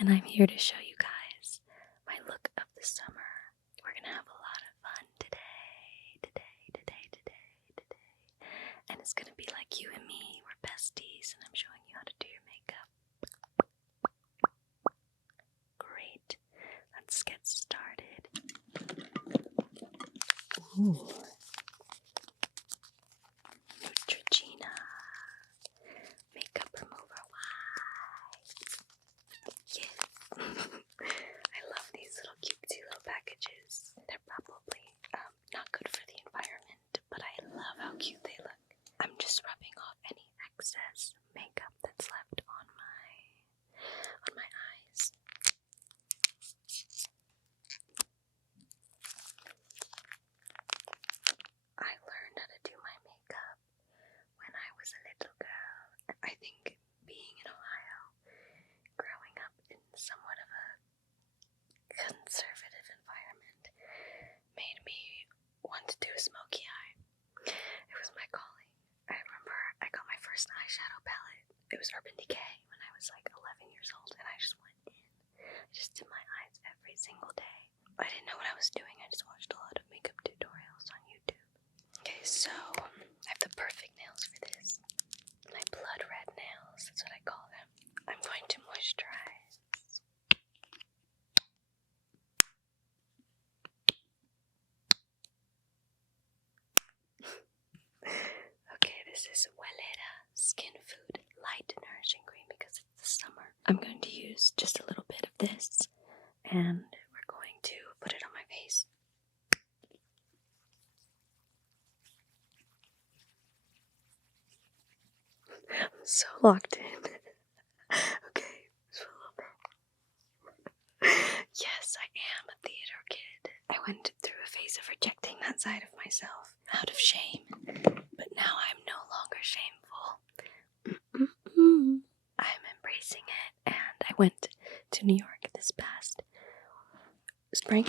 and I'm here to show you guys my look of the summer. We're gonna have a lot of fun today, and it's gonna be like you and me. We're besties, and I'm showing you how to do your makeup. Great, let's get started. Ooh. Neutrogena makeup remover wipes. Yeah. I love these little cutesy little packages. They're probably not good for the environment, but I love how cute they look. I'm just rubbing off any excess makeup that's left on my eyes. I learned how to do my makeup when I was a little girl. I think being in Ohio, growing up in somewhat of a conservative environment, made me want to do a smoky eye. It was my calling. I remember I got my first eyeshadow palette. It was Urban Decay when I was like 11 years old, and I just went in. I just did my eyes every single day. I didn't know what I was doing. I just watched a lot of makeup tutorials on YouTube. Okay, so I have the perfect nails for this. My blood red nails, that's what I call them. I'm going to moisturize. Okay, this is Weleda Skin Food Light Nourishing Cream because it's the summer. I'm going to use just a little bit of this, and we're going to put it on my face. I'm so locked in. Okay, just a little bit. Yes, I am a theater kid. I went through a phase of rejecting that side of myself out of shame, but now I'm no longer shameful. I'm embracing it, and I went to New York this past spring,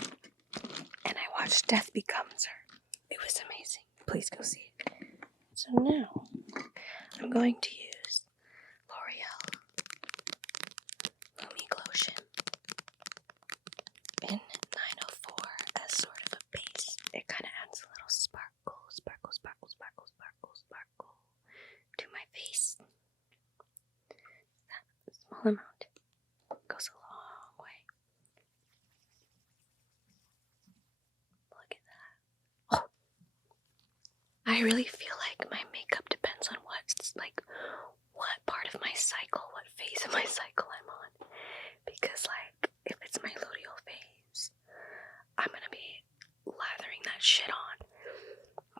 and I watched Death Becomes Her. It was amazing. Please go see it. So now, I'm going to use L'Oreal Lumi Glotion in 904 as sort of a base. It kind of adds a little sparkle to my face. That small amount goes a long way. Look at that. Oh, I really feel like my makeup depends on what part of my cycle, what phase of my cycle I'm on. Because if it's my luteal phase, I'm gonna be lathering that shit on.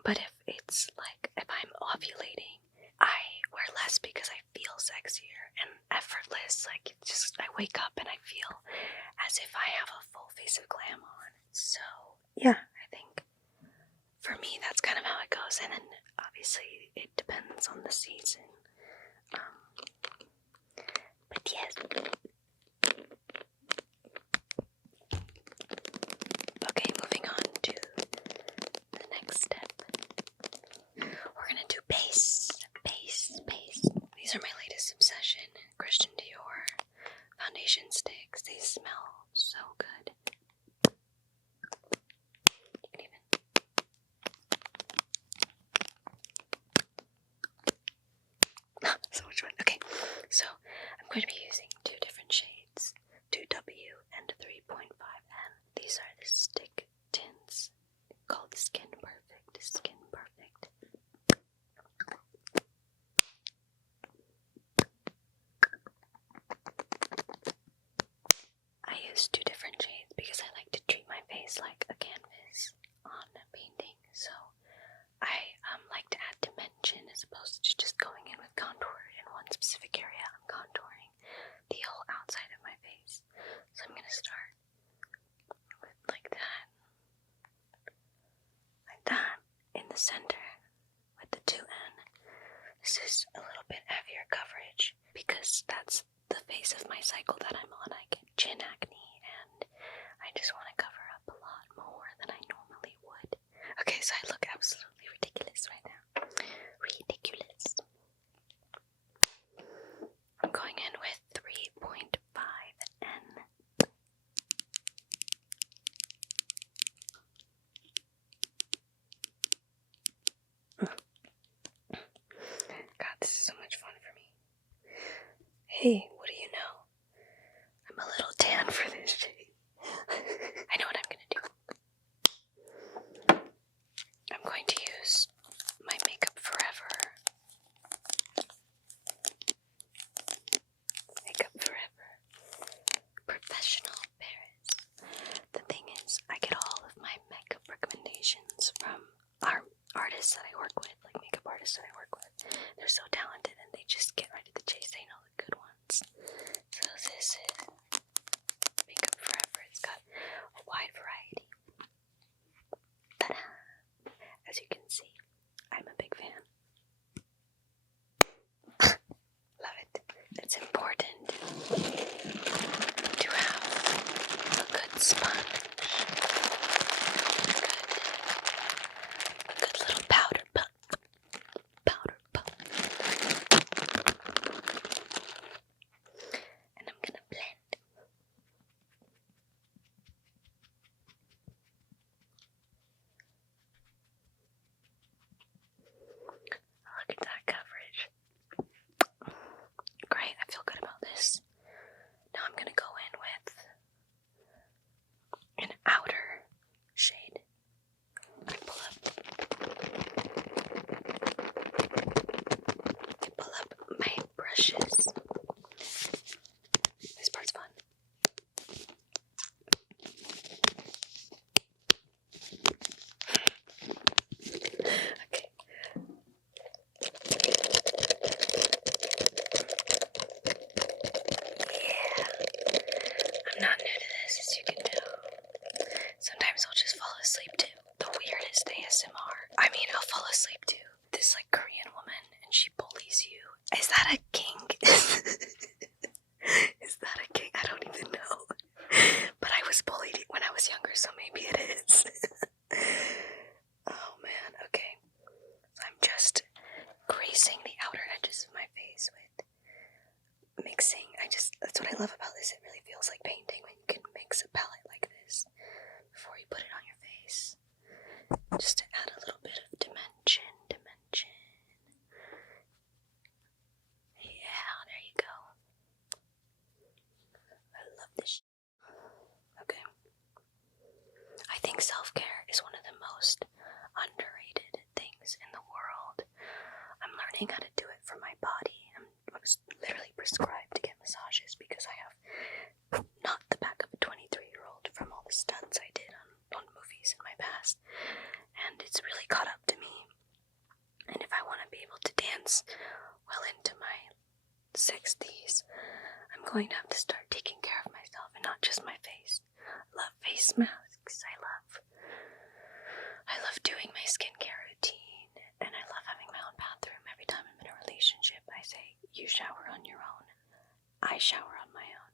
But if I'm ovulating, I wear less because I feel sexier and effortless. I wake up and I feel as if I have a full face of glam on. So yeah, I think for me that's kind of how it goes. And then obviously it depends on the season. But yes. Okay, moving on to the next step. We're gonna do base. These are my latest obsession. Christian Dior foundation sticks. They smell so good. You can even... so much fun. Okay, so I'm going to be using two different shades, 2W and 3.5N. These are the stick tints called Skin Perfect. I use two different shades because I like to treat my face like a canvas on a painting. So I like to add dimension as opposed to just going in with contour in one specific area. I'm contouring the whole outside of my face. So I'm going to start with like that in the center with the 2N. This is a little bit heavier coverage because that's the phase of my cycle that I'm on. I get chin acne and I just want to cover up a lot more than I normally would. Okay, so I look absolutely ridiculous right now. Ridiculous. I'm going in with 3.5N. Hey, what do you know? I'm a little tan for this shade. I know what I'm gonna do. I'm going to use my Makeup Forever. Makeup Forever Professional Paris. The thing is, I get all of my makeup recommendations from our artists that I work with, like makeup artists that I work with. They're so talented and they just get right to the chase. They know the good ones. So this is Makeup Forever. It's got a wide variety. Ta-da! As you can see, I'm a big fan. Love it. It's important to have a good sponge, a good little powder puff. And I'm gonna blend. Look at that coverage. Great, I feel good about this. Now I'm gonna go in with an outer shade. Pull up my brushes. This part's fun. Okay. Yeah. I'm not new to this, as you can tell. Sometimes I'll just fall asleep to the weirdest ASMR. I mean, I'll fall asleep to this like Korean woman and she bullies you. Is that a kink? Is that a kink? I don't even know. But I was bullied when I was younger, so maybe it is. Oh man, okay. So I'm just greasing the outer edges of my face with mixing. That's what I love about this. It really feels like painting when you can mix a palette like this before you put it on your face. Just to add a little bit of dimension. Yeah, there you go. I love this. Okay. I think self-care is one of the most underrated things in the world. I'm learning how to do it for my body. I was literally prescribed to get massages because I have not the back of a 23-year-old from all the stunts I did on movies in my past. And it's really caught up to me. And if I want to be able to dance well into my 60s, I'm going to have to start taking care of myself and not just my face. I love face masks. I love doing my skincare routine, and I love having my own bathroom. Every time I'm in a relationship, I say, you shower on your own. I shower on my own.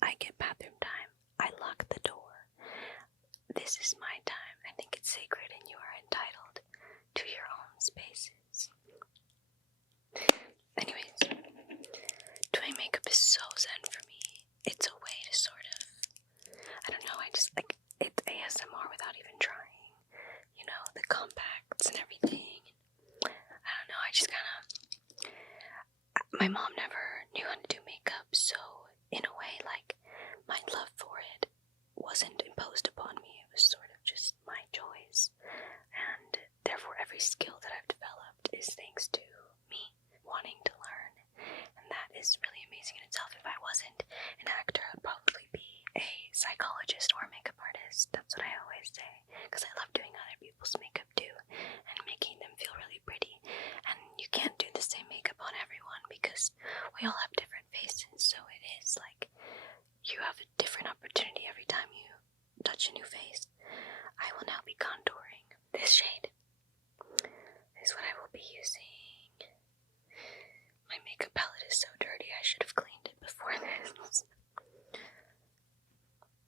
I get bathroom time. I lock the door. This is my time. I think it's sacred, and you are entitled to your own spaces. Anyways, doing makeup is so zen for me. It's a way to sort of, I don't know, I just like, it's ASMR without even trying. You know, the compacts and everything. I don't know, I just kind of, my mom never knew how to do makeup, so in a way, like, my love for it wasn't imposed upon me. It was sort of just my choice. And therefore, every skill that I've developed is thanks to me wanting to learn. And that is really amazing in itself. If I wasn't an actor, I'd probably be a psychologist or a makeup artist. That's what I always say. Because I love doing other people's makeup too. And making them feel really pretty. And you can't do the same makeup on everyone because we all have different faces. So it is like you have a different opportunity every time you touch a new face. I will now be contouring. This shade is what I will be using. My makeup palette is so dirty, I should have cleaned it before this.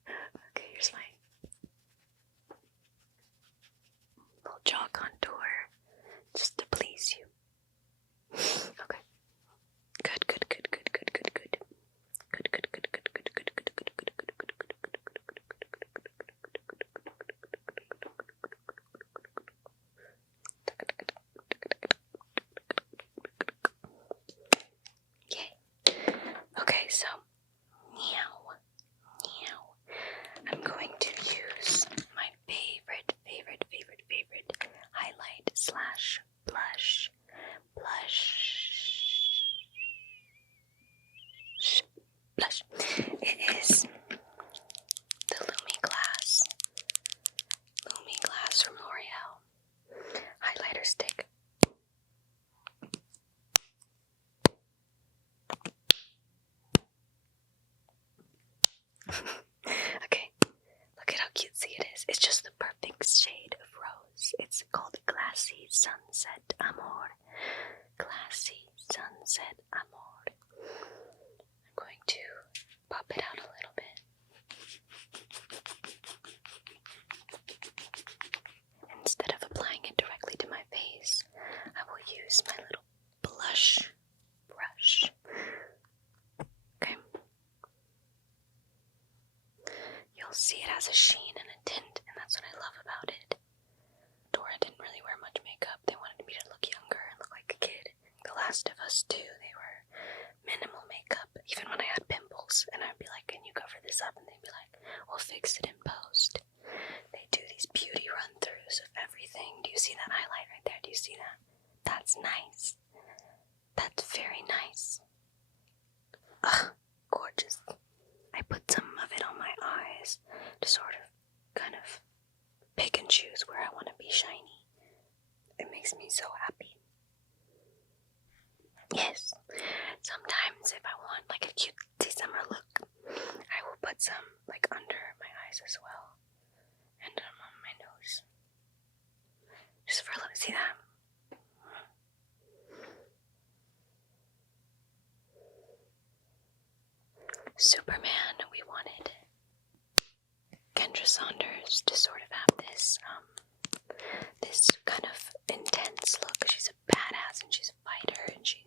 Okay, here's my little jaw contour, just to please you. Okay. Good. Yay. Sunset Amor. I'm going to pop it out a little bit. Instead of applying it directly to my face, I will use my little blush brush. Okay. You'll see it has a sheen and a tint, and that's what I love about it. Dora didn't really wear much makeup. They wanted me to look younger and look like a kid. The Last of Us too, they were minimal makeup, even when I had pimples, and I'd be like, can you cover this up? And they'd be like, we'll fix it in post. They do these beauty run-throughs of everything. Do you see that highlight right there? Do you see that? That's nice. That's very nice. Ugh, gorgeous. I put some of it on my eyes to sort of, kind of pick and choose where I want to be shiny. It makes me so happy. Yes. Sometimes if I want like a cutesy summer look, I will put some like under my eyes as well. And on my nose. Just for a little, see that? Superman, we wanted Kendra Saunders to sort of have this kind of intense look. She's a badass and she's a fighter and she's,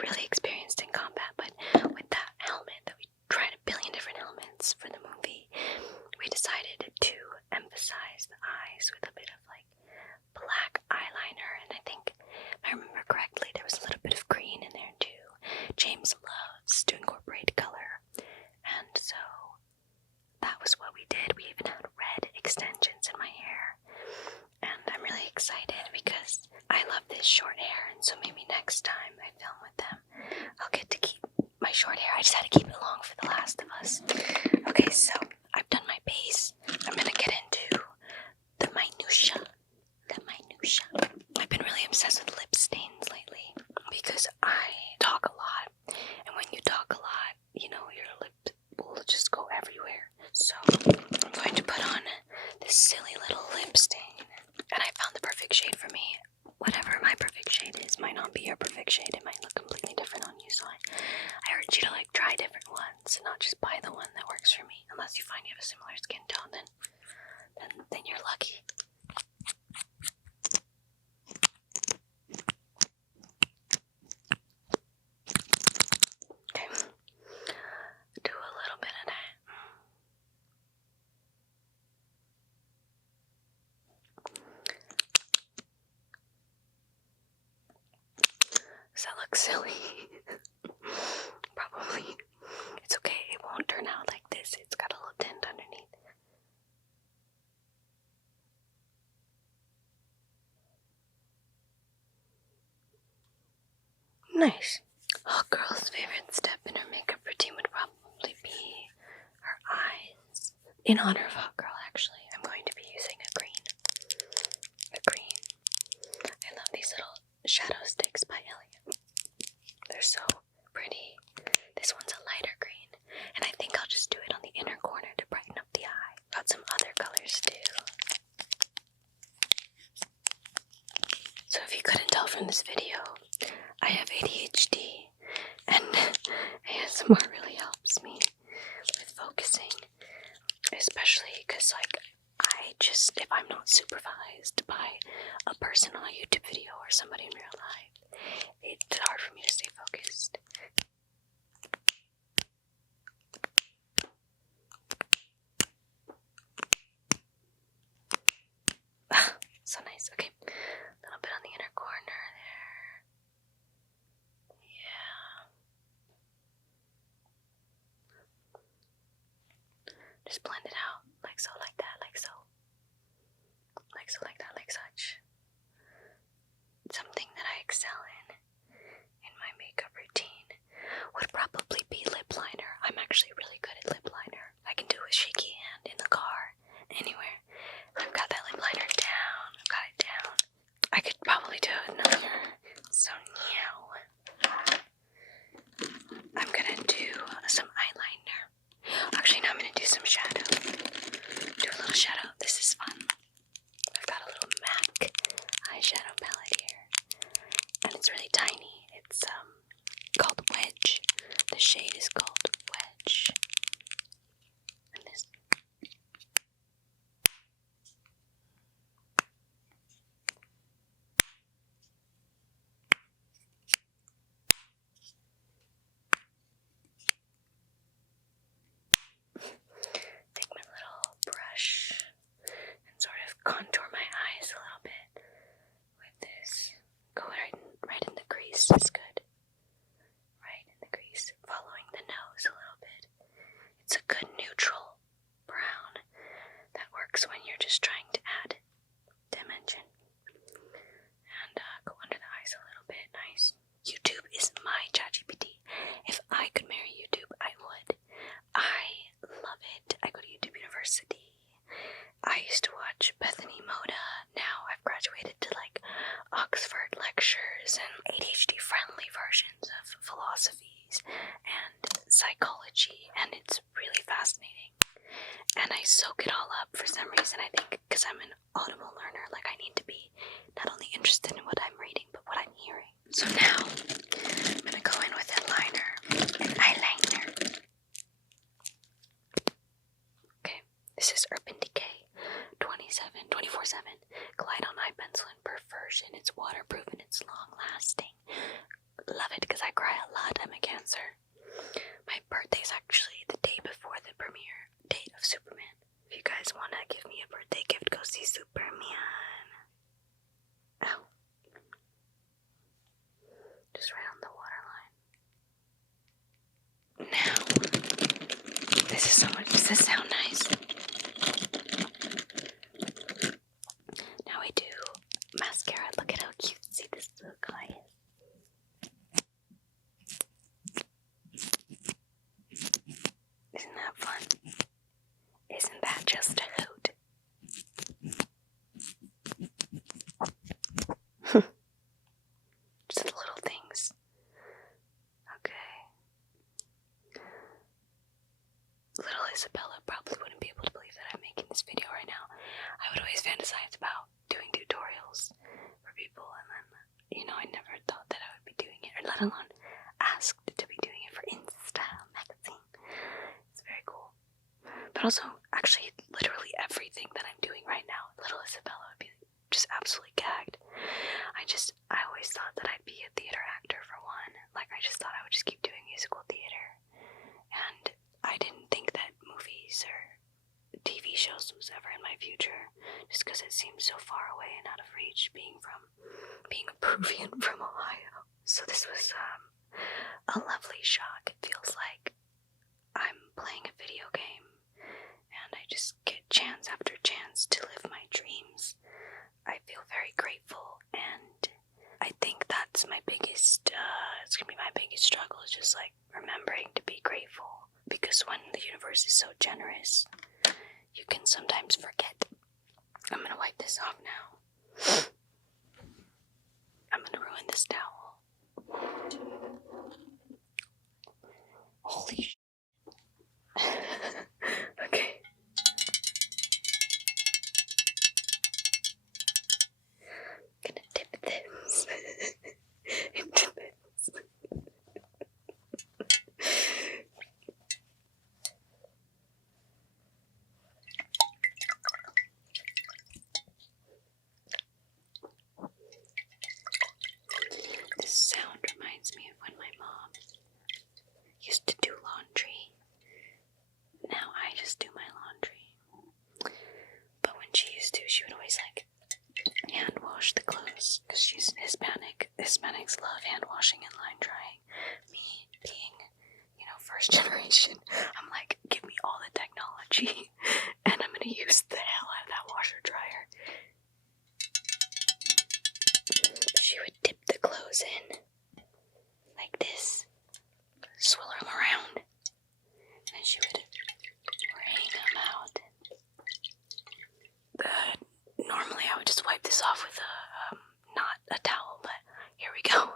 really experienced in combat. But with that helmet, that we tried a billion different helmets for the movie, we decided to emphasize the eyes with a bit of like black eyeliner. And I think, if I remember correctly, there was a little bit of green in there too. James loves to incorporate color, and so that was what we did. We even had red extensions in my hair, and I'm really excited because I love this short hair, and so maybe next time I film with them, I'll get to keep my short hair. I just had to keep it long for The Last of Us. Okay, so I've done my base. I'm gonna get into the minutia. I've been really obsessed with lip stains lately because I talk a lot, and when you talk a lot, your lip will just go everywhere. So I'm going to put on this silly little lip stain, and I found the perfect shade for me. Whatever my perfect shade is might not be your perfect shade. It might look completely different on you, so I urge you to try different ones and not just buy the one that works for me. Unless you find you have a similar skin tone, then you're lucky. Okay, do a little bit of that. Does that look silly? Probably. It's okay, it won't turn out like this. It's got a little tint underneath. Nice. A girl's favorite step in her makeup routine would probably be her eyes. In honor of Hot Girl, actually, I'm going to be using a green. I love these little shadow sticks by Elliot. They're so pretty. This one's a lighter green, and I think I'll just do it on the inner corner to brighten up the eye. Got some other colors too. So if you couldn't tell from this video, I have ADHD, and ASMR really helps me with focusing, especially because if I'm not supervised by a person on a YouTube video or somebody in real life, it's hard for me to stay focused. So nice. Okay, a little bit on the inner corner there. Yeah. Just blend it out, like so, like that, like so. Like so, like that, like such. Something that I excel in my makeup routine would probably be lip liner. I'm actually really good at lip liner. I can do it with shaky hand, in the car, anywhere. I've got that lip liner down. I've got it down. shade is called Wedge. And this. Take my little brush and sort of contour my eyes a little bit with this. Go right in the crease is good. Right in the crease, following the nose a little bit. It's a good neutral brown that works when you're just trying to add dimension. And go under the eyes a little bit. Nice. YouTube is my ChatGPT. If I could marry YouTube, I would. I love it. I go to YouTube University. I used to watch Bethany Moda. Now I've graduated to like Oxford lectures and ADHD friendly versions of philosophies and psychology, and it's really fascinating. And I soak it all up for some reason. I think because I'm an audible learner, like I need to be not only interested in what I'm reading, but what I'm hearing. So now I'm gonna go in with a liner and eyeliner. Okay, this is Urban Decay 24/7 Glide on Eye Pencil in Perversion. It's waterproof and it's long lasting. Love it because I cry a lot. I'm a Cancer. My birthday's actually the day before the premiere date of Superman. If you guys want to give me a birthday gift, go see Superman. Oh. Just right on the waterline. Now, this is so much. Does this sound nice? Now we do mascara. Look at how cutesy this little guy is. Isn't that fun? Isn't that just a hoot? Just the little things. Okay. Little Isabela probably wouldn't be able to believe that I'm making this video right now. I would always fantasize about doing tutorials for people, and then, I never thought that I would be doing it, or let alone asked to be doing it for InStyle magazine. It's very cool. But also, actually, literally everything that I'm doing right now, little Isabela would be just absolutely gagged. I always thought that I'd be a theater actor for one. Like, I just thought I would just keep doing musical theater. And I didn't think that movies or TV shows was ever in my future, just because it seems so far away and out of reach, being a Peruvian from Ohio. So this was a lovely shock. It feels like I'm playing a video game, and I just get chance after chance to live my dreams. I feel very grateful, and I think that's my biggest, it's gonna be my biggest struggle, is just like remembering to be grateful, because when the universe is so generous, you can sometimes forget. I'm gonna wipe this off now. I'm gonna ruin this towel. Holy okay. I'm gonna dip this into this. This sound reminds me of when my mom used to do laundry. Now I just do my laundry. But when she used to, she would always hand wash the clothes, because she's Hispanic. Hispanics love hand washing and line drying. Me being, first generation, I'm like, give me all the technology, and I'm gonna use the hell out of that washer dryer. She would dip the clothes in like this, swirl them around, and then she would wring them out. Normally I would just wipe this off with not a towel, but here we go.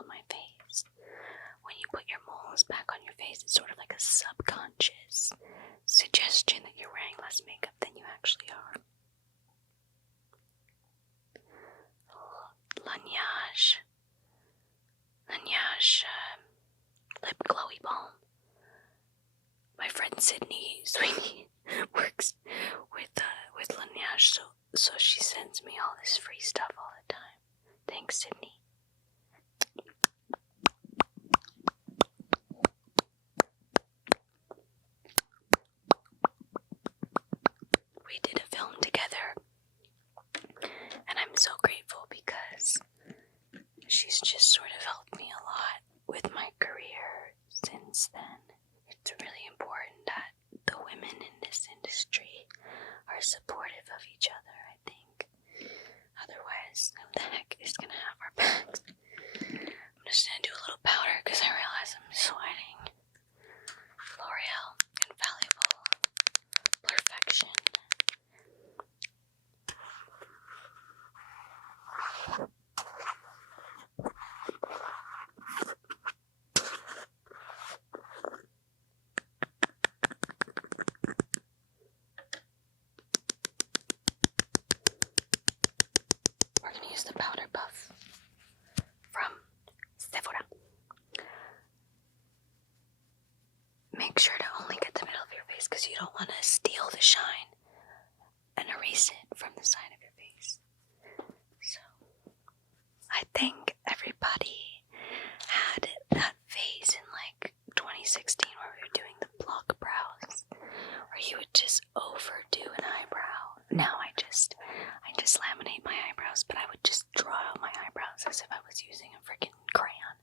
on my face. When you put your moles back on your face, it's sort of like a subconscious suggestion that you're wearing less makeup than you actually are. Laneige lip glowy balm. My friend Sydney Sweeney works with Laneige, so she sends me all this free stuff all the time. Thanks, Sydney. We did a film together, and I'm so grateful because she's just sort of helped me a lot with my career since then. It's really important that the women in this industry are supportive of each other, I think. Otherwise, who the heck is gonna have our backs? I'm just gonna do a little powder because I realize I'm sweating. L'Oreal, Infallible, Perfection. We're going to use the powder puff from Sephora. Make sure to only get the middle of your face because you don't want to steal the shine and erase it from the side of your face. So, I think everybody had that phase in like 2016 where we were doing the block brows, where you would just overdo an eyebrow. Now I just laminate my eyebrows, but I would just draw out my eyebrows as if I was using a freaking crayon.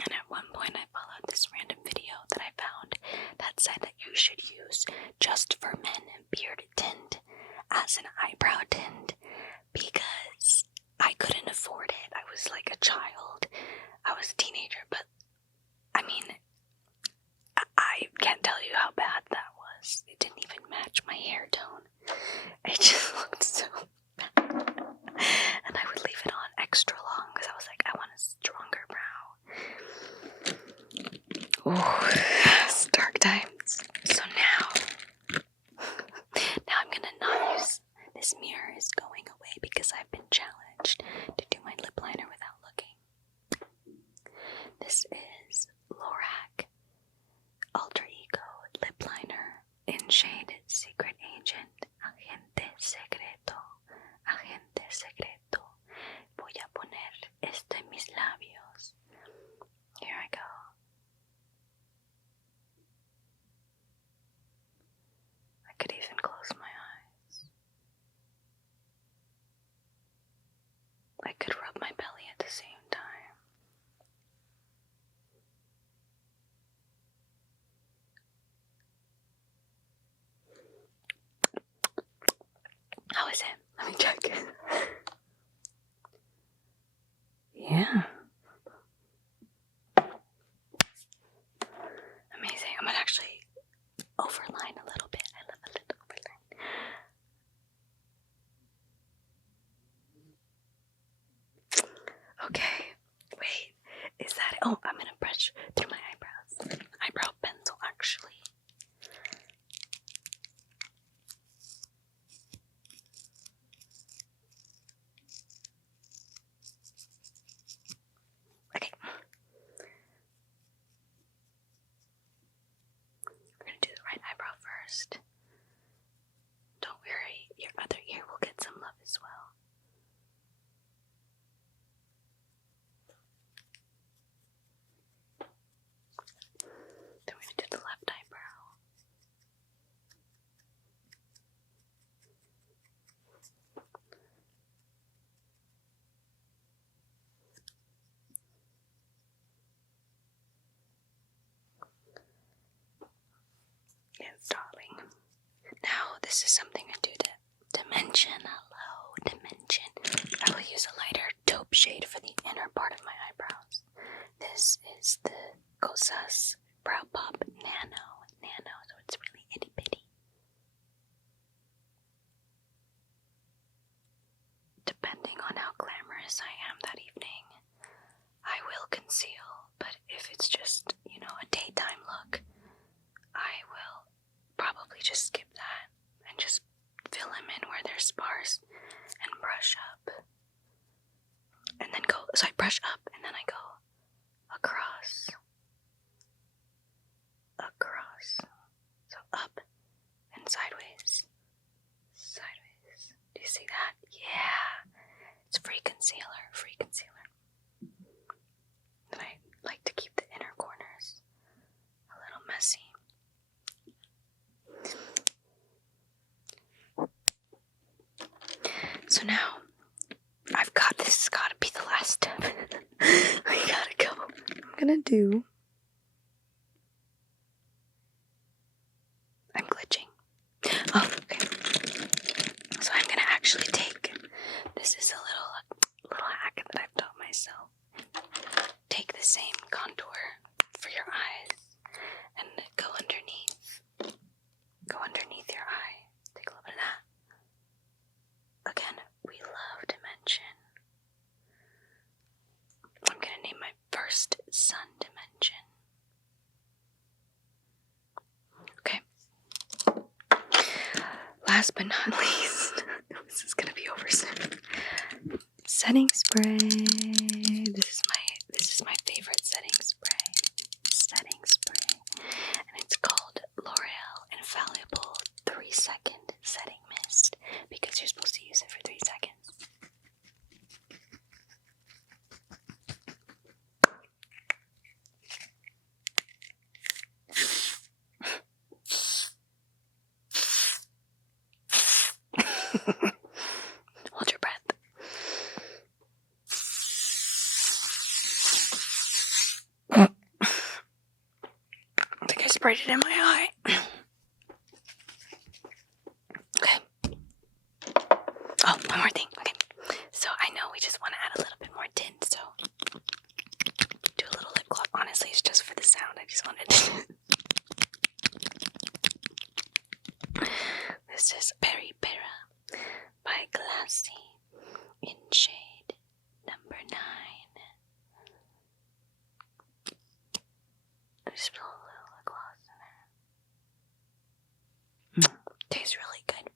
And at one point I followed this random video that I found that said that you should use Just for Men beard tint as an eyebrow tint because I couldn't afford it. I was like a child. I was a teenager, but I mean, I can't tell you how bad that was. It didn't even match my hair tone. It just looked so bad. And I would leave it on extra long because I was like, I want a stronger brow. Ooh, it's dark times. So now I'm gonna not use, this mirror is going away because I've been challenged to do my lip liner without looking. This is Lorac Alter Ego Lip Liner in shade Secret Agent. Agente secreto. Agente secreto. Voy a poner esto en mis labios. Here I go. I could even close my eyes. I could rub my belly at the same time. How is it? Let me check. Yeah. Amazing. I'm gonna actually overline a little bit. I love a little overline. Okay. Wait. Is that it? Oh, I'm gonna brush through my eyebrows. Eyebrow pencil, actually. Okay. We're gonna do the right eyebrow first. Don't worry, your other ear will get some love as well. Then we're gonna do the left eyebrow. Yes, darling. Now, this is something I do to dimension. Hello, dimension. I will use a lighter taupe shade for the inner part of my eyebrows. This is the Cosas Brow Pop Nano, so it's really itty bitty. Depending on how glamorous I am that evening, I will consider conceal, but if it's just, you know, a daytime look, I will probably just skip that and just fill them in where they're sparse and brush up. And then go, so I brush up and then I go across. So up and sideways. Do you see that? Yeah. It's free concealer. And I like to keep the inner corners a little messy. So now, I've got this. Has gotta be the last step. I gotta go. I'm glitching. Oh, okay. So I'm gonna actually take, this is a little hack that I've taught myself. Take the same contour for your eyes and go underneath your eye. Take a little bit of that. Again, we love dimension. I'm gonna name my first sun dimension. Okay. Last but not least, this is gonna be over soon. Setting spray. This is my favorite setting spray. And it's called L'Oreal Infallible 3-second Setting Mist because you're supposed to use it for 3 seconds. Hold your breath. I think I sprayed it in my eye. Okay. Oh, one more thing. Okay. So I know we just want to add a little bit more tint, so do a little lip gloss. Honestly, it's just for the sound. I just wanted to. This is Peri Pera by Glossy in shade number 9. I just put a little gloss in there. Tastes really good.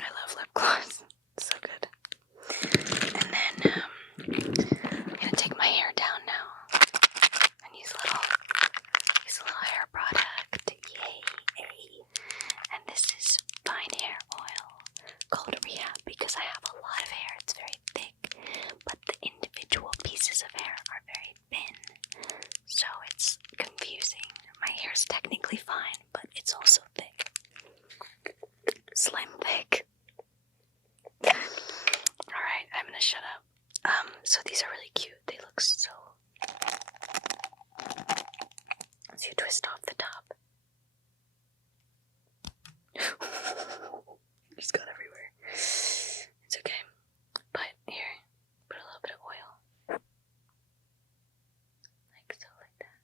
I love lip gloss. It's so good. And then I'm gonna take my hair down now and use a little hair product. Yay! And this is fine hair oil called Rehab because I have a lot of hair. It's very thick, but the individual pieces of hair are very thin, so it's confusing. My hair's technically fine, but it's also thick. Slim thick. Alright, I'm gonna shut up. So these are really cute. They look so... As you twist off the top. Just got everywhere. It's okay. But here, put a little bit of oil. Like so, like that.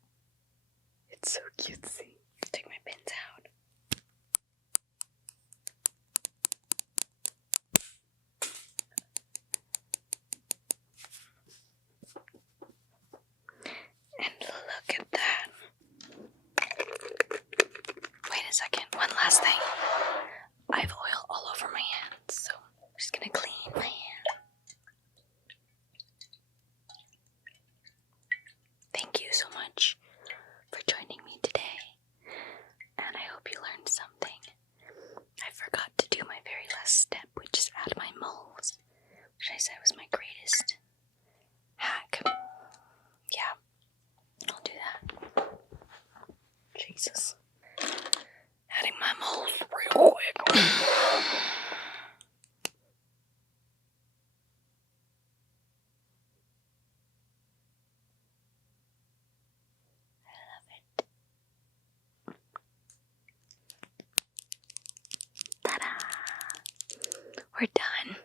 It's so cutesy. Take my pins out. And look at that. Wait a second. One last thing. I have oil all over my hands, so I'm just gonna clean my hand. Thank you so much for joining me today, and I hope you learned something. I forgot to do my very last step, which is add my moles, which I said was my greatest hack. Yeah, I'll do that. Jesus. Adding my moles real quick. Ta-da! We're done.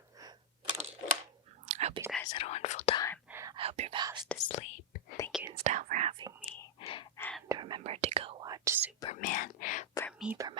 I hope you guys had a wonderful time. I hope you're fast asleep. Thank you, InStyle, for having me. And remember to go watch Superman for me, for